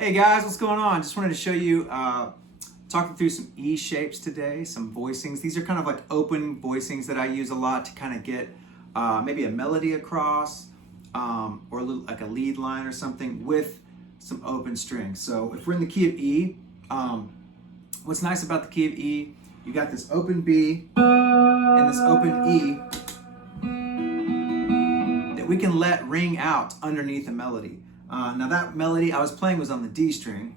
Hey guys, what's going on? Just wanted to show you, talking through some E shapes today, some voicings. These are kind of like open voicings that I use a lot to kind of get maybe a melody across or like a lead line or something with some open strings. So if we're in the key of E, what's nice about the key of E, you got this open B and this open E that we can let ring out underneath a melody. Now that melody I was playing was on the D string.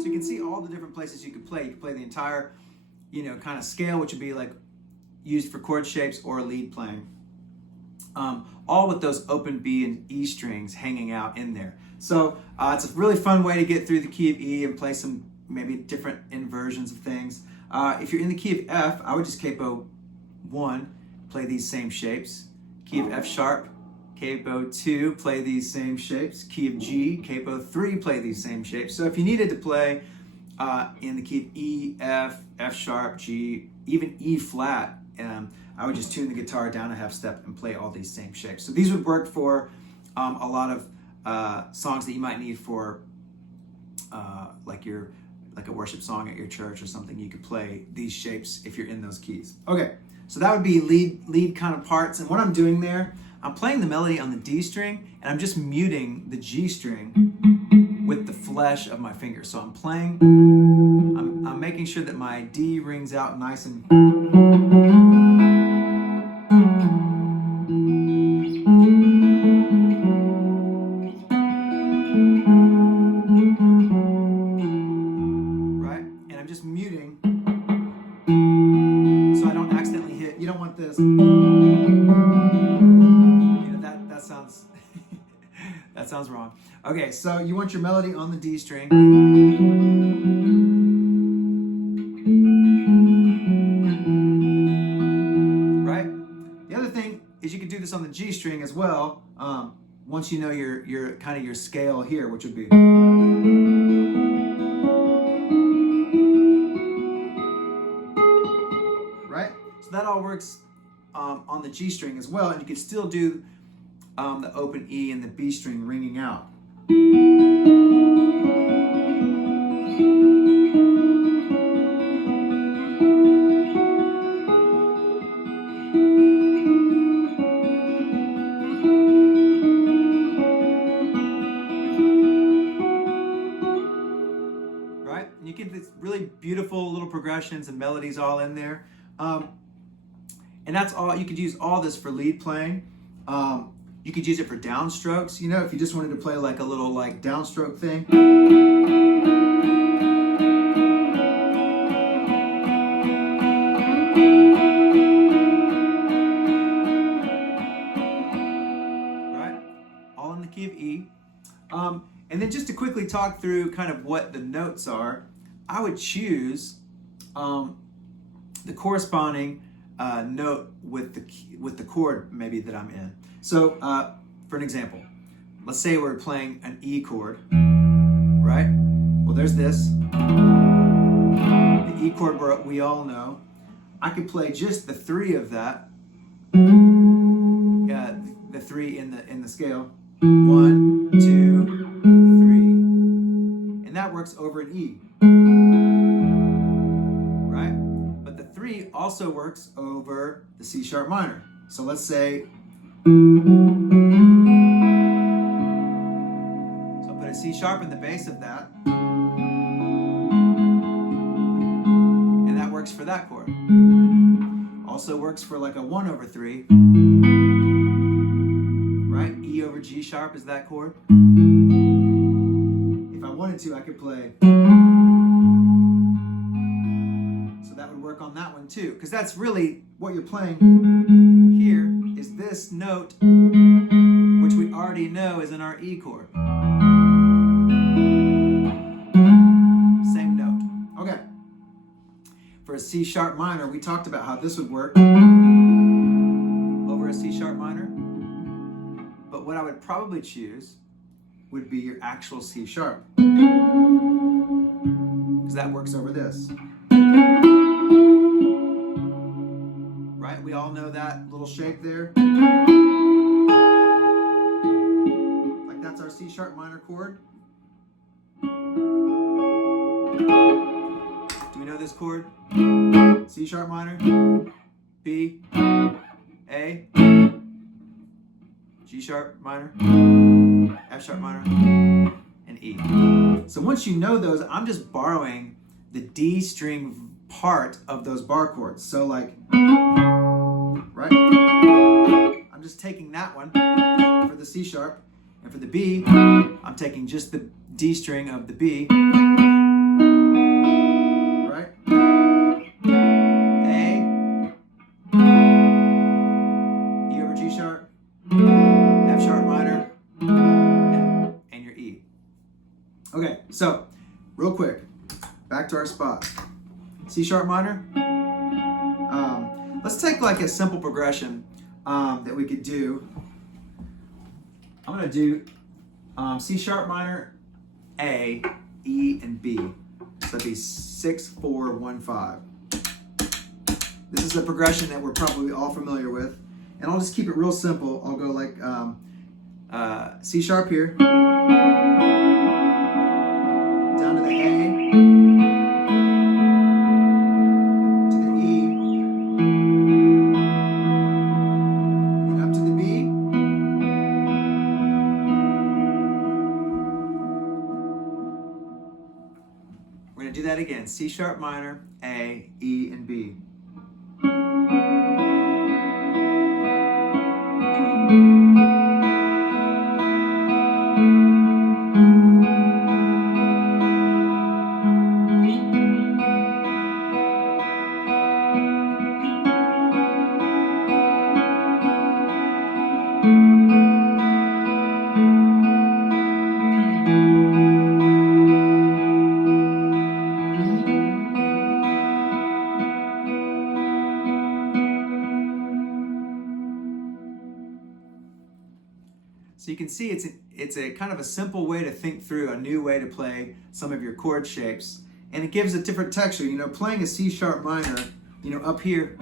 So you can see all the different places you could play. You could play the entire, kind of scale, which would be like used for chord shapes or lead playing. All with those open B and E strings hanging out in there. So it's a really fun way to get through the key of E and play some maybe different inversions of things. If you're in the key of F, I would just capo 1, play these same shapes. Key of F sharp, capo 2, play these same shapes. Key of G, capo 3, play these same shapes. So if you needed to play in the key of E, F, F sharp, G, even E flat, I would just tune the guitar down a half step and play all these same shapes. So these would work for a lot of songs that you might need for like a worship song at your church or something. You could play these shapes if you're in those keys. Okay, so that would be lead kind of parts. And what I'm doing there, I'm playing the melody on the D string and I'm just muting the G string with the flesh of my finger. So I'm playing, I'm making sure that my D rings out nice and muting so I don't accidentally hit. You don't want this. That sounds that sounds wrong. Okay, so you want your melody on the D string. Right? The other thing is you could do this on the G string as well. Once you know your kind of your scale here, which would be that all works on the G string as well, and you can still do the open E and the B string ringing out. Right? And you get these really beautiful little progressions and melodies all in there. And that's all. You could use all this for lead playing. You could use it for downstrokes. If you just wanted to play like a little like downstroke thing. Right? All in the key of E. And then just to quickly talk through kind of what the notes are, I would choose the corresponding note with the chord maybe that I'm in. So for an example, let's say we're playing an E chord, right? Well, there's this, the E chord we all know. I could play just the 3 of that, the 3 in the scale, 1, 2, 3, and that works over an E. Also works over the C sharp minor. So let's say, so I'll put a C sharp in the bass of that, and that works for that chord. Also works for like a 1 over 3, right? E over G sharp is that chord. If I wanted to, I could play on that one too, because that's really what you're playing here is this note, which we already know is in our E chord. Same note. Okay. For a C sharp minor, we talked about how this would work over a C sharp minor. But what I would probably choose would be your actual C sharp, because that works over this. Right? We all know that little shape there. Like that's our C sharp minor chord. Do we know this chord? C sharp minor, B, A, G sharp minor, F sharp minor, and E. So once you know those, I'm just borrowing the D string part of those bar chords. So like, right? I'm just taking that one for the C sharp, and for the B, I'm taking just the D string of the B, right? A, E over G sharp, F sharp minor, and your E. Okay, so real quick, back to our spot. C sharp minor. Let's take like a simple progression that we could do. I'm gonna do C sharp minor, A, E, and B. So that'd be 6, 4, 1, 5. This is a progression that we're probably all familiar with. And I'll just keep it real simple. I'll go like C sharp here, down to the A, to the E, and up to the B. We're going to do that again. C sharp minor, A, E, and B. So you can see it's a kind of a simple way to think through a new way to play some of your chord shapes, and it gives a different texture. You know, playing a C sharp minor, you know, up here,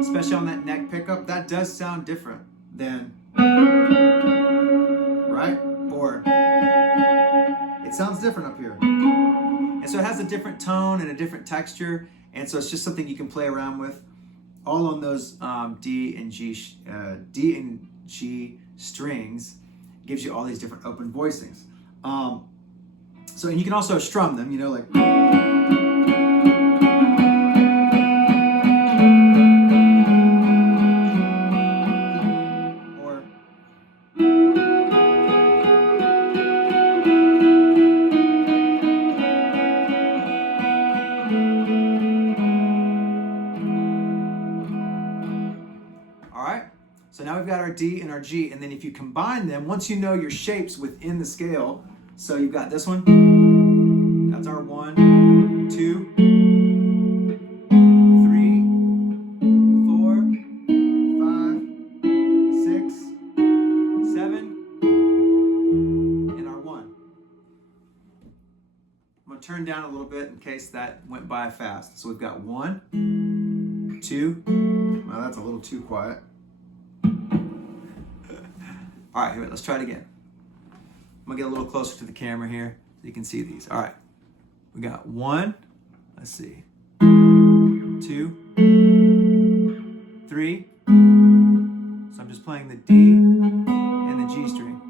especially on that neck pickup, that does sound different than, right? Or it sounds different up here. And so it has a different tone and a different texture, and so it's just something you can play around with. All on those D and G strings gives you all these different open voicings. So, and you can also strum them, you know, like. Or. All right. So now we've got our D and our G, and then if you combine them, once you know your shapes within the scale, so you've got this one, that's our 1, 2, 3, 4, 5, 6, 7, and our 1. I'm going to turn down a little bit in case that went by fast. So we've got 1, 2, well, that's a little too quiet. All right, here, let's try it again. I'm gonna get a little closer to the camera here so you can see these. All right, we got 1, let's see, 2, 3. So I'm just playing the D and the G string.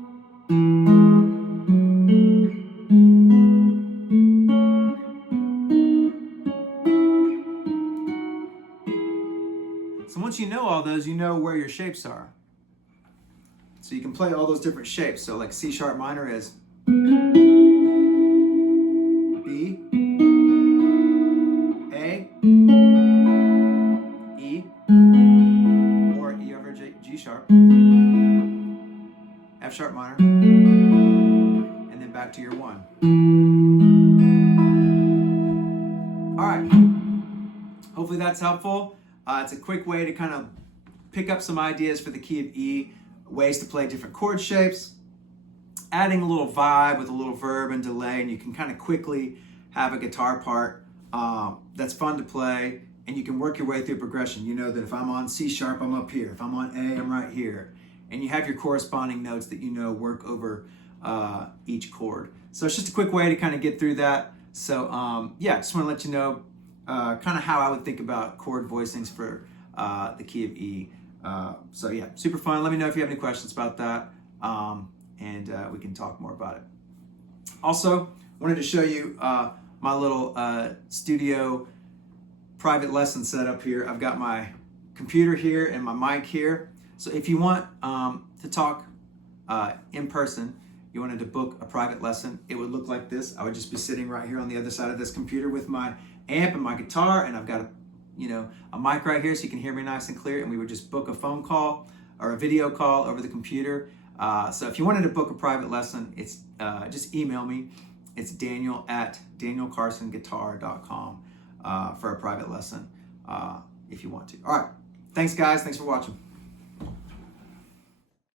So once you know all those, you know where your shapes are. So you can play all those different shapes. So like C sharp minor is B, F sharp minor, and then back to your 1. All right, hopefully that's helpful. It's a quick way to kind of pick up some ideas for the key of E, ways to play different chord shapes, adding a little vibe with a little verb and delay, and you can kind of quickly have a guitar part that's fun to play, and you can work your way through progression. You know that if I'm on C sharp, I'm up here. If I'm on A, I'm right here. And you have your corresponding notes that you know work over each chord. So it's just a quick way to kind of get through that. So yeah, just want to let you know kind of how I would think about chord voicings for the key of E. So yeah, super fun. Let me know if you have any questions about that, and we can talk more about it. Also, wanted to show you my little studio private lesson setup here. I've got my computer here and my mic here. So if you want to talk in person, you wanted to book a private lesson, it would look like this. I would just be sitting right here on the other side of this computer with my amp and my guitar, and I've got a mic right here so you can hear me nice and clear, and we would just book a phone call or a video call over the computer. So if you wanted to book a private lesson, it's just email me. It's Daniel@danielcarsonguitar.com for a private lesson if you want to. All right, thanks guys, thanks for watching.